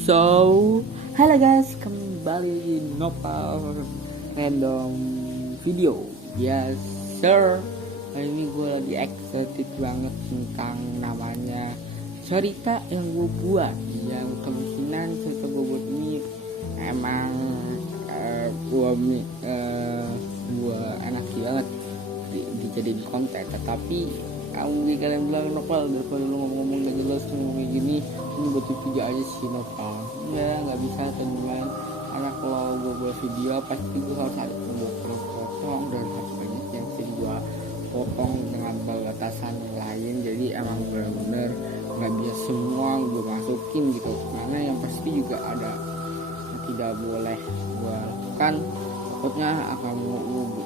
So, halo guys, kembali di Nopal Random Video. Yes sir, hari ini gue lagi excited banget tentang namanya cerita yang gue buat. Yang kemungkinan cerita gue buat ini emang gue enak banget dijadiin konten. Tetapi kalian bilang Nopal daripada lu ngomong-ngomong gak jelas ngomong gini, ini buat video aja sih Nopal. Ya nggak bisa teman, karena kalau gue buat video pasti gue harus ada potong dan harus banyak yang bisa gue potong dengan batasan lain. Jadi emang benar-benar nggak bisa semua gue masukin gitu, karena yang pasti juga ada yang tidak boleh gue lakukan, takutnya akan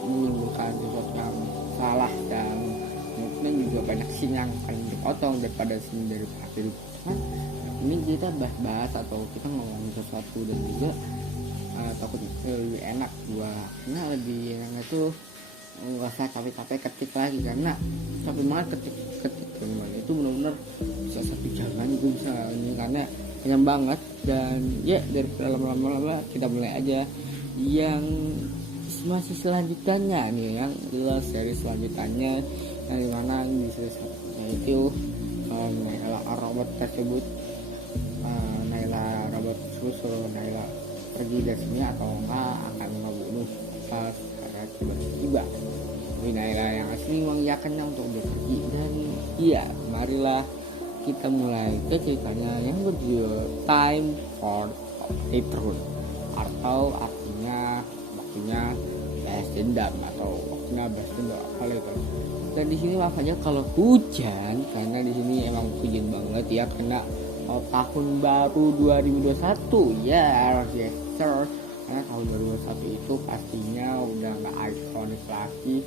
menimbulkan sesuatu yang salah dan mungkin juga banyak scene yang akan dipotong daripada scene dari dipotongan. Ini kita bahas atau kita ngomongin sesuatu dan juga takut lebih enak karena lebih enak itu nggak usah capek-capek ketik lagi, karena capek banget ketik teman itu benar-benar bisa 1 jaman gue bisa ini karena kenyang banget. Dan ya daripada lama-lama kita mulai aja yang masih selanjutnya nih, yang jelas seri selanjutnya yang dimana di seri satunya itu Naila robot tersebut Naila robot suruh Naila pergi dari sini atau enggak akan membunuh pas karena tiba-tiba. Tapi Naila yang asli mengiyakannya untuk dia pergi. Dan iya, marilah kita mulai ke ceritanya yang berjudul Time for Return, atau artinya waktunya balas dendam atau waktunya balas dendam apa itu. Dan di sini maaf aja kalau hujan, karena di sini emang hujan banget ya, karena tahun baru 2021 ya, yes sir. Karena tahun 2021 itu pastinya udah nggak ikonik lagi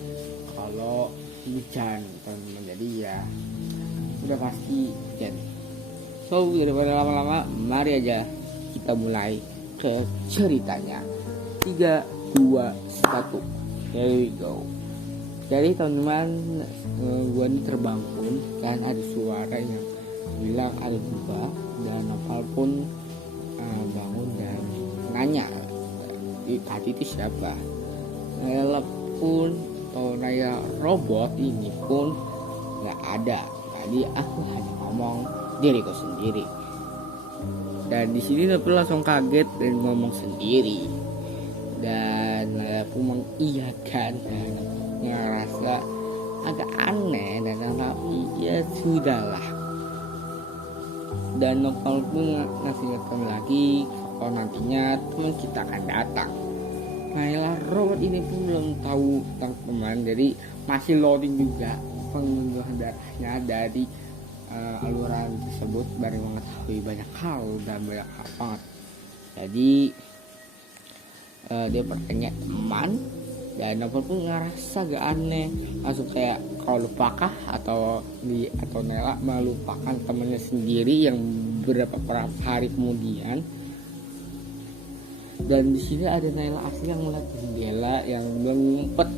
kalau hujan teman-teman. Jadi ya udah pasti hujan. So daripada lama-lama, mari aja kita mulai ke ceritanya. 3, 2, 1, here we go. Jadi teman-teman, gue ini terbangun dan ada suara yang bilang ada gua, dan Noval pun bangun dan nanya tadi itu siapa. Naila pun atau Naila robot ini pun nggak ada. Tadi aku hanya ngomong diriku sendiri. Dan di sini Noval langsung kaget dan ngomong sendiri. Dan Naila pun mengiyakan dan ngerasa agak aneh, dan tapi ya sudahlah. Dan Noval pun ngasih ingatkan lagi kalau nantinya teman kita akan datang. Naila robot ini pun belum tahu tentang teman, jadi masih loading juga pengunduhan darahnya dari aluran tersebut, baru mengetahui banyak hal dan banyak hal banget. Jadi dia bertanya teman, dan Novel pun ngerasa gak aneh, langsung kayak kau lupakah atau Naila melupakan temannya sendiri yang beberapa hari kemudian. Dan di sini ada Naila asli yang melihat jendela yang belum ngumpet,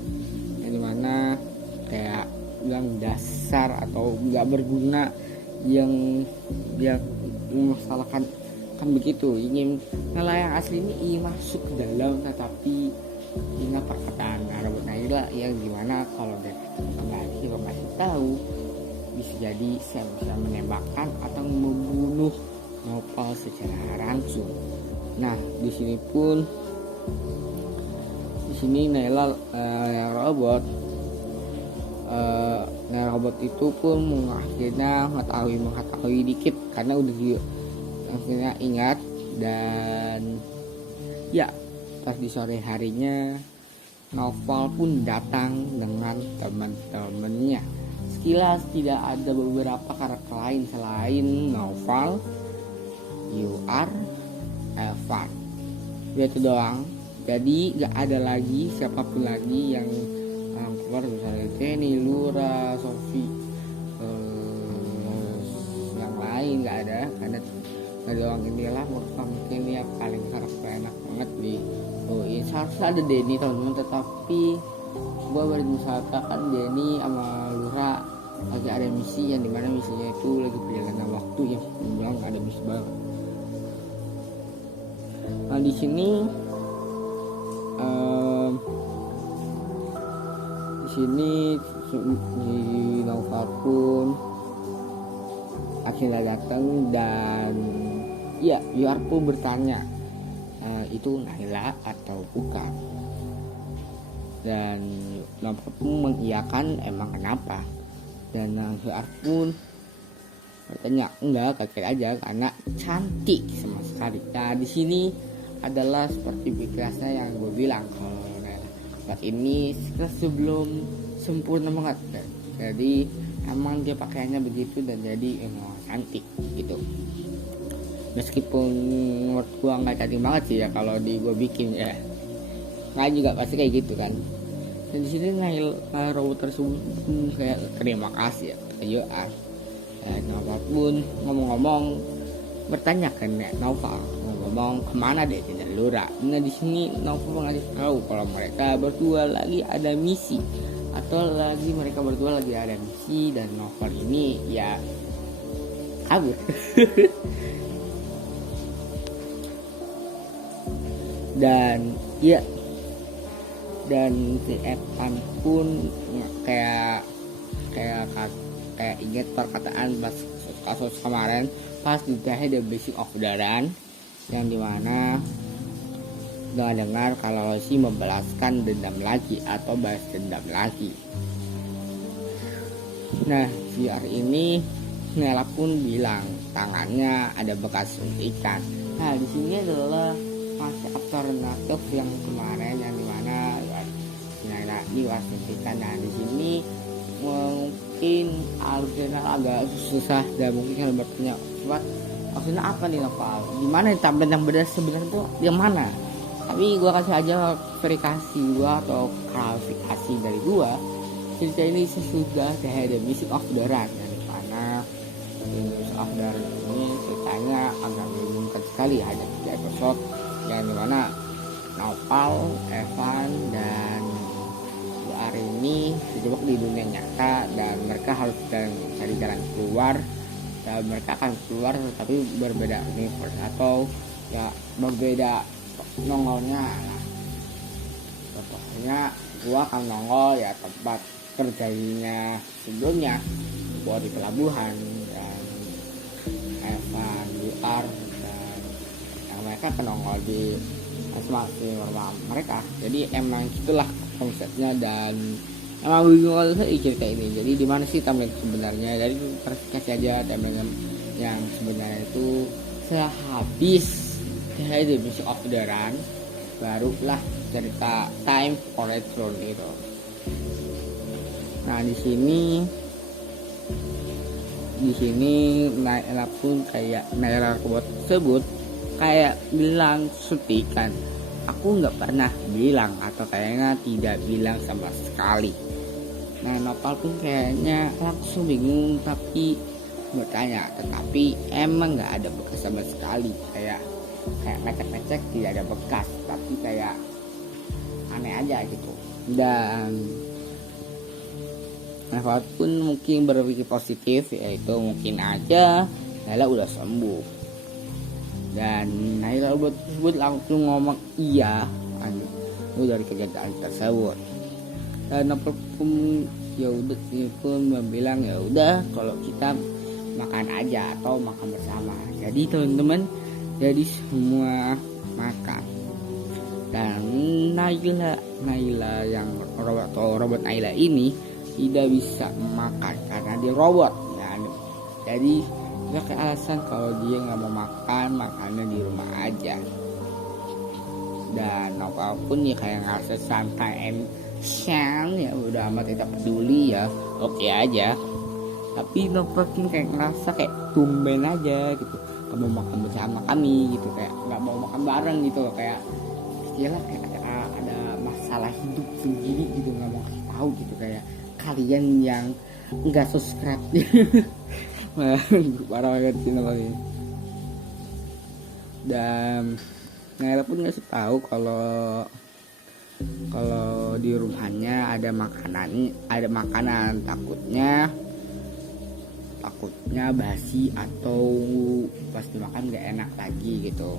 yang dimana kayak bilang dasar atau nggak berguna, yang dia memasalahkan kan begitu. Ingin Naila yang asli ini ingin masuk ke dalam, tetapi ingat perkataan robot Naila yang gimana kalau dia kembali kita masih tahu bisa jadi saya bisa menembakkan atau membunuh Noval secara langsung. Nah di sini Naila yang robot robot itu pun akhirnya mengetahui dikit karena udah akhirnya ingat. Dan ya pas di sore harinya Noval pun datang dengan teman-temannya. Sekilas tidak ada beberapa karakter lain selain Noval, UR, Evan. Itu doang. Jadi gak ada lagi siapapun lagi yang keluar, misalnya Jenny, Lura, Sophie, yang lain gak ada. Karena doang inilah mungkin yang paling karakter enak banget di ini. Seharusnya ada Denny teman-teman, tetapi gue baru misalkan Denny sama Lura lagi ada misi yang dimana misinya itu lagi perjalanan waktu yang bilang ada misi banget. di sini di Naufal pun akhirnya datang dan ya Yuar pun bertanya, itu Naila atau bukan? Dan Naufal pun mengiyakan emang kenapa, dan Yuar pun bertanya enggak, kaget aja karena cantik sama sekali. Nah di sini adalah seperti pikirannya yang gue bilang kalau saat ini sebelum sempurna banget, jadi emang dia pakaiannya begitu dan jadi emang cantik gitu. Meskipun menurut gue nggak cantik banget sih ya kalau di gue bikin ya, nggak juga pasti kayak gitu kan. Dan di sini robot tersebut kayak terima kasih ya Yoar. Naufal pun ngomong-ngomong bertanya ke Naufal, ngomong kemana deh tidak Lura. Nah di sini Naufal ngasih tahu kalau mereka berdua lagi ada misi, atau mereka berdua lagi ada misi, dan Naufal ini ya kabur. Dan ya, dan si Evan pun kayak ingat perkataan pas kasus kemarin pas di The Basic of the Run, yang dimana dengar kalau si membalaskan dendam lagi atau balas dendam lagi. Nah si hari ini Nela pun bilang tangannya ada bekas suntikan. Nah di sini adalah masih alternatif yang kemarin, yang dimana Nela suntikan. Nah di sini mungkin agak susah dan mungkin kalau bertanya maksudnya apa nih Naufal, gimana tampilan yang benar sebenarnya itu yang mana. Tapi gue kasih aja verifikasi gue atau klarifikasi dari gue, cerita ini sesudah The Music of the Run, yang dimana The Music of the Run ini ceritanya agak membingungkan sekali, hanya 3 episode yang dimana Naufal, Evan, dan hari ini terjebak di dunia nyata dan mereka harus cari jalan keluar, dan mereka akan keluar tapi berbeda universe atau ya berbeda nongolnya. Contohnya gua akan nongol ya tempat kerjanya sebelumnya, gua di pelabuhan, dan Evan di R, dan yang mereka akan nongol di masing-masing rumah mereka. Jadi emang itulah konsepnya, dan emang bingung sih cerita ini. Jadi di mana sih timeline sebenarnya? Jadi kasih aja timeline yang sebenarnya itu sehabis The Music of the Run barulah cerita Time for Return itu. Nah di sini Naila pun kayak Naila robot tersebut kayak bilang suntikan. Aku nggak pernah bilang, atau kayaknya tidak bilang sama sekali. Nah Naufal pun kayaknya langsung bingung tapi bertanya, tetapi emang nggak ada bekas sama sekali, kayak lecek-lecek tidak ada bekas, tapi kayak aneh aja gitu. Dan Naufal pun mungkin berpikir positif, yaitu mungkin aja Naila udah sembuh. Dan Naila tersebut langsung ngomong iya dari kejadian tersebut. Dan Naufal pun ya udah pun bilang ya udah kalau kita makan aja atau makan bersama. Jadi teman-teman, jadi semua makan. Dan Naila yang robot Naila ini tidak bisa makan karena dia robot. Jadi gak kayak alasan kalau dia nggak mau makannya di rumah aja. Dan Naufal pun ya kayak ngerasa santai and shan, ya udah amat tidak peduli ya, oke aja. Tapi Naufal pun kayak ngerasa kayak tumben aja gitu, nggak mau makan bersama kami gitu, kayak nggak mau makan bareng gitu loh, kayak istilah kayak ada masalah hidup sendiri gitu, nggak mau kasih tahu gitu, kayak kalian yang nggak subscribe. Parah banget channel ini. Dan Naila pun ngasih tahu kalau di rumahnya ada makanan, takutnya basi atau pas dimakan nggak enak lagi gitu.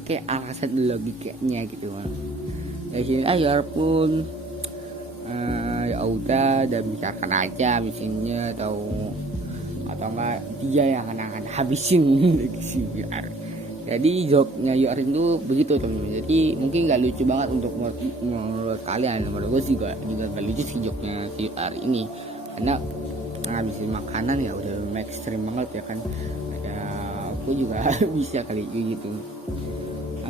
Oke, pakai alasan logikanya gitu kan. Dari sini ya pun ya udah dan bicarakan aja habisinnya atau enggak dia yang akan habisin si UR. Jadi joknya UR itu begitu teman-teman. Jadi mungkin nggak lucu banget untuk menurut kalian, menurut gue sih juga nggak lucu sih joknya si UR ini, karena ngabisin makanan ya udah ekstrim banget ya kan. Ada aku juga bisa kali gitu.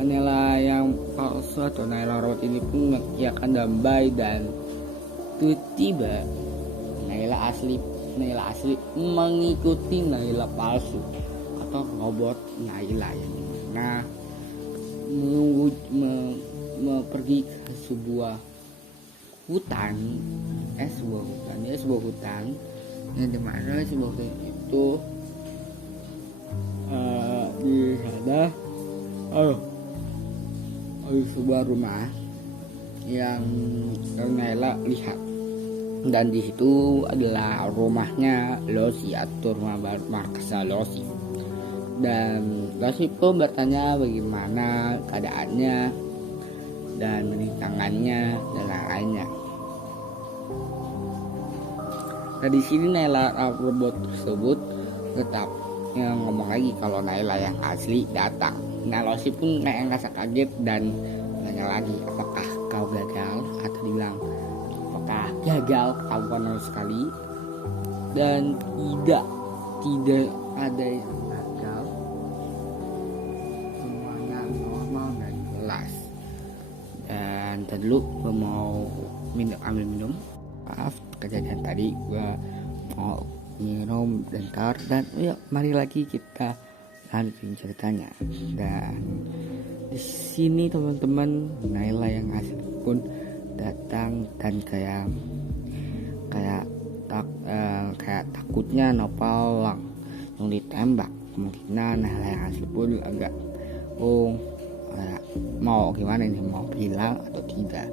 Nela yang palsu atau Naila Road ini pun mengiyakan damai dan tiba-tiba Naila asli mengikuti Naila palsu atau robot Naila yang dimana pergi ke sebuah hutan yang dimana sebuah hutan itu di sana sebuah rumah yang Naila lihat, dan di situ adalah rumahnya Losi atau rumah markasnya Losi. Dan Losi pun bertanya bagaimana keadaannya dan rintangannya dan lain-lainnya. Nah di sini Naila robot tersebut tetap yang ngomong lagi kalau Naila yang asli datang. Nah Losi pun ngerasa kaget dan nanya lagi, apakah kau gagal? Atau bilang, apakah gagal ketahuan sekali? Dan tidak ada yang gagal, semuanya normal dan jelas. Dan dulu gue mau ambil minum. Maaf kejadian tadi, gue mau minum bentar dan yuk mari lagi kita lanjutin ceritanya. Dan di sini teman-teman, Naila yang asli pun datang dan kayak takutnya Nopal langsung ditembak. Kemungkinan Naila yang asli pun agak mau gimana nih, mau bilang atau tidak,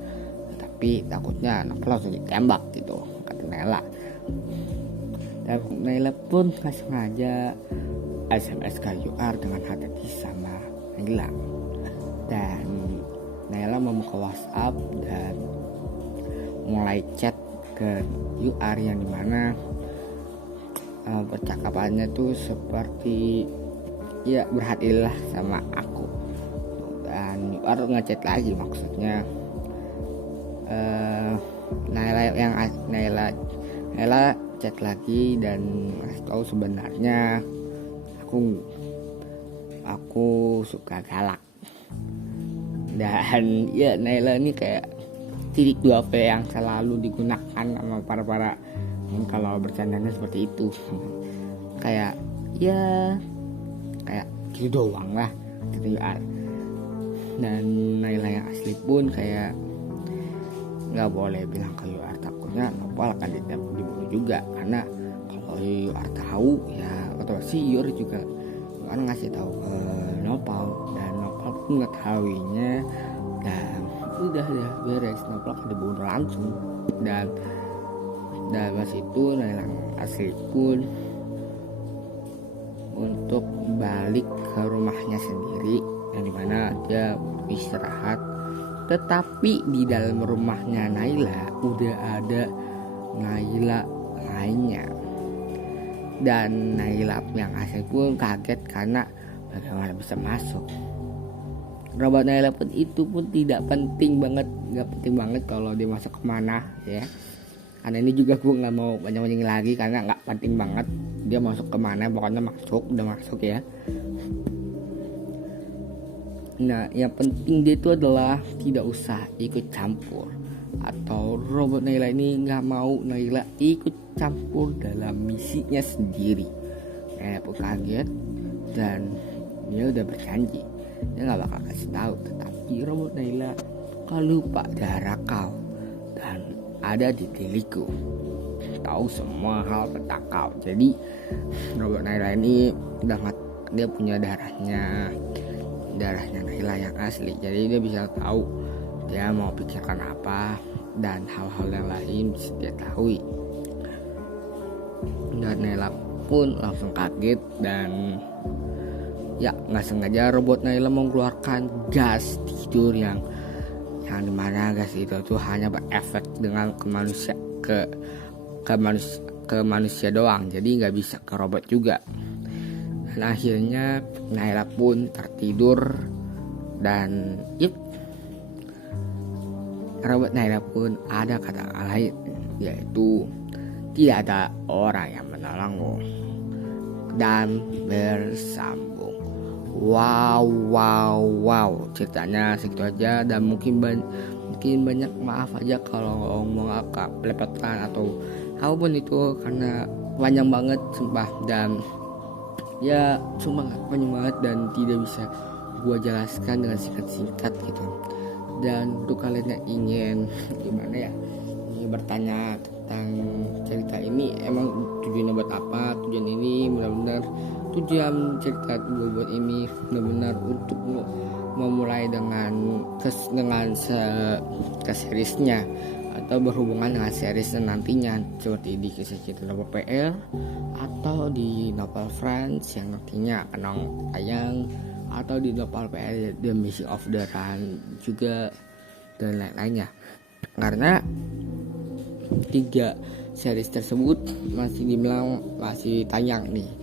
tapi takutnya Nopal langsung ditembak gitu kata Naila. Dan Naila pun nggak sengaja SMS ke UR dengan hati sama Naila. Dan Naila membuka WhatsApp dan mulai chat ke UR yang dimana percakapannya tuh seperti ya berhadilah sama aku. Dan UR ngechat lagi, maksudnya Naila chat lagi dan ngasih tahu sebenarnya aku suka galak. Dan ya Naila ini kayak titik 2P yang selalu digunakan sama para kalau bercandanya seperti itu. Kayak gitu doang lah gitu ya. Dan Naila yang asli pun kayak nggak boleh bilang ke UR, takutnya Nopal akan dibunuh juga, karena kalau UR tahu ya otomatis UR juga kan ngasih tahu ke Nopal, dan Nopal pun ngetahuinya dan udah beres, Nopal akan dibunuh langsung. Dan pas itu Naila asli pun untuk balik ke rumahnya sendiri yang dimana dia istirahat. Tetapi di dalam rumahnya Naila udah ada Naila lainnya. Dan Naila yang asli pun kaget karena bagaimana bisa masuk. Robot Naila pun itu pun tidak penting banget, gak penting banget kalau dia masuk kemana ya. Karena ini juga gue gak mau banyak-banyak lagi karena gak penting banget dia masuk kemana, pokoknya udah masuk ya. Nah yang penting dia itu adalah tidak usah ikut campur, atau robot Naila ini gak mau Naila ikut campur dalam misinya sendiri. Naila pun kaget dan dia udah berjanji dia gak bakal kasih tahu. Tetapi robot Naila, kau lupa darah kau dan ada di diriku, tahu semua hal tentang kau. Jadi robot Naila ini dia punya darahnya Naila yang asli, jadi dia bisa tahu dia mau pikirkan apa dan hal-hal yang lain bisa dia tahu. Dan Naila pun langsung kaget dan Ya nggak sengaja robot Naila mengeluarkan gas tidur yang dimana gas itu tuh hanya berefek dengan ke manusia doang, jadi nggak bisa ke robot juga. Dan akhirnya Naila pun tertidur dan robot Naila pun ada kata lain, yaitu tidak ada orang yang menolongmu dan bersambung. Wow, ceritanya segitu aja, dan mungkin banyak maaf aja kalau ngomong agak belepotan atau apapun itu, karena panjang banget sumpah, dan ya sumpah panjang banget dan tidak bisa gua jelaskan dengan singkat gitu. Dan untuk kalian yang ingin gimana ya, ini bertanya tentang cerita ini emang tujuannya buat apa, tujuan ini benar-benar tujuan cerita gue buat ini benar-benar untuk memulai dengan seriesnya atau berhubungan dengan seriesnya nantinya, seperti di kisah cerita novel PL atau di novel Friends yang nantinya akan tayang, atau di novel PL The Missing of the Run juga, dan lain-lainnya. Karena 3 series tersebut masih tayang nih.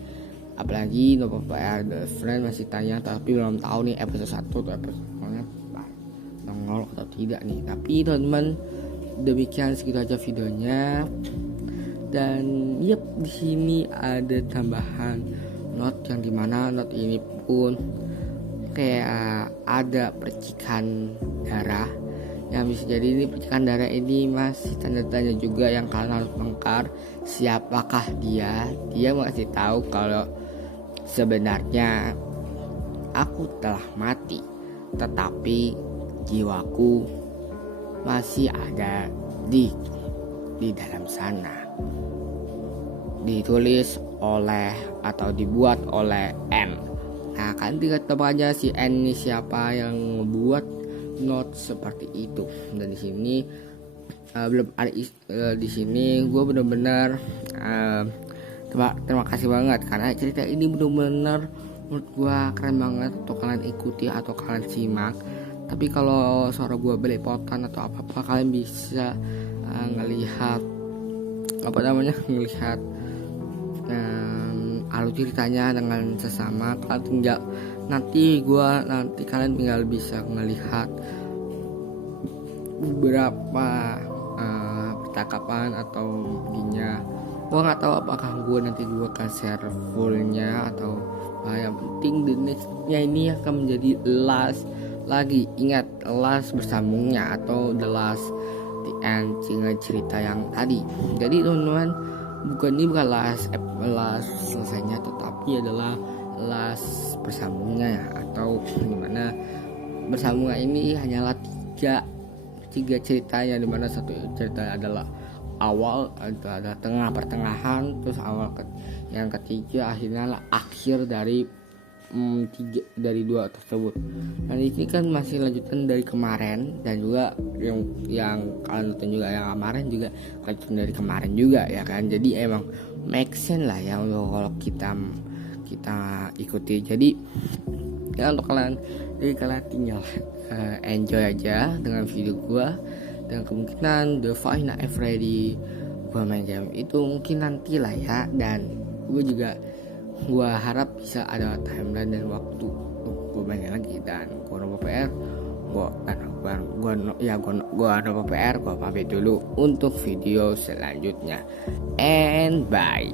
Apalagi novel PR The Friend masih tayang, tapi belum tahu nih episode 1 atau episode nongol atau tidak nih. Tapi teman-teman, demikian segitu aja videonya. Dan di sini ada tambahan note, yang dimana note ini pun kayak ada percikan darah, yang bisa jadi ini percikan darah ini masih tanda tanya juga, yang kalian harus mengkar siapakah dia masih tahu kalau sebenarnya aku telah mati, tetapi jiwaku masih ada di dalam sana. Ditulis oleh atau dibuat oleh N. Nah, kan tinggal tebak aja si N ini siapa yang membuat note seperti itu. Dan di sini belum ada di sini gue benar-benar terima kasih banget, karena cerita ini benar-benar menurut gue keren banget untuk kalian ikuti atau kalian simak. Tapi kalau suara gue belepotan atau apa-apa, kalian bisa ngelihat alur ceritanya dengan sesama. Nanti kalian tinggal bisa melihat beberapa percakapan atau begininya. Gue nggak tahu apakah gue akan share fullnya atau yang penting the nextnya ini akan menjadi last lagi. Ingat, last bersambungnya atau the last the end cerita yang tadi. Jadi teman-teman, bukan last selesainya, tetapi adalah last bersambungnya, atau dimana bersambungnya ini hanyalah tiga ceritanya, dimana satu cerita adalah awal, ada tengah, pertengahan, terus awal, yang ketiga akhirnya lah akhir dari 2 tersebut. Dan ini kan masih lanjutan dari kemarin, dan juga yang kalian nonton juga yang kemarin juga lanjutan dari kemarin juga ya kan. Jadi emang make sense lah ya kalau kita ikuti. Jadi ya untuk kalian tinggal enjoy aja dengan video gua. Dan kemungkinan The Five Nights at Freddy gue main game itu mungkin nanti lah ya. Dan gue harap bisa ada timeline dan waktu untuk gue main lagi. Dan gue nopo PR, gue pamit dulu untuk video selanjutnya. And bye.